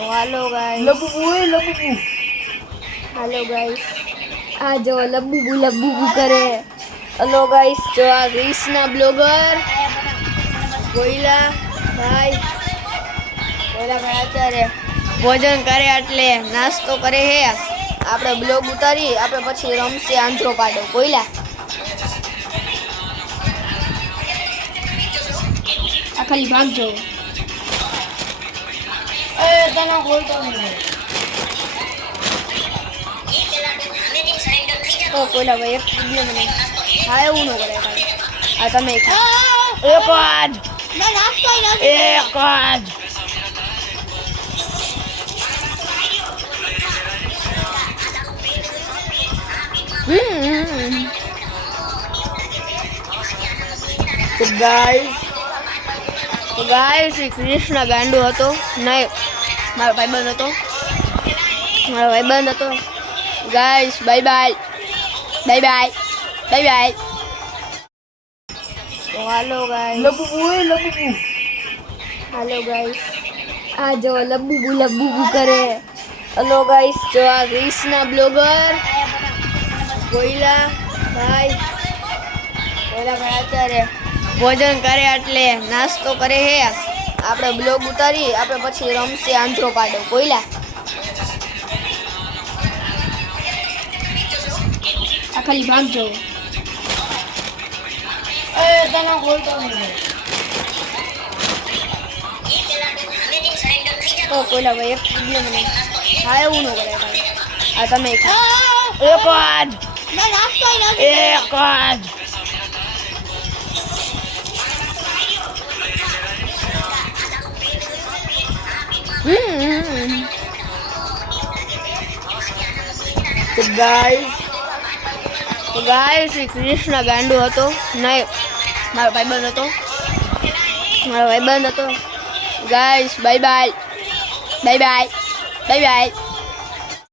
તો હાલો ગાઈસ, હાલો ગાઈસ, આ જો લબુબુ કરે. હલો ગાઈસ, જો આ ગ્રીસના બ્લોગર કોયલા ભાઈ અત્યારે ભોજન કરે એટલે નાસ્તો કરે હે. આપણે બ્લોગ ઉતારી આપણે પછી રમશે આંધ્રો પાડો. કોયલા આ ખાલી ભાગજો. તો કોયલા ભાઈ એક વિડિયો મને હા એવું ન કરે ભાઈ. આ તમે એક જ તો ગાઈસ શ્રી કૃષ્ણ ગાંડુ હતો નહીં, મારો ભાઈબંધ હતો. Guys bye bye. તો હાલો ગાઈસ, હાલો ગાઈસ, આ જો લબુબુ કરે. હલો ગાઈસ, જો આ ગ્રીસના બ્લોગર કોયલા ભાઈ અત્યારે ભોજન કરે એટલે નાસ્તો કરે હે. આપણે બ્લોગ ઉતારી આપણે પછી રમશે આંધ્રો પાડો. કોયલા આ ખાલી ભાગજો. તો કોયલા ભાઈ એક વિડિયો મને હા એવું ન કરે ભાઈ. આ તમે એક જ તો ગાઈસ શ્રી કૃષ્ણ ગાંડુ હતો નહીં, મારો ભાઈબંધ હતો. Guys bye bye.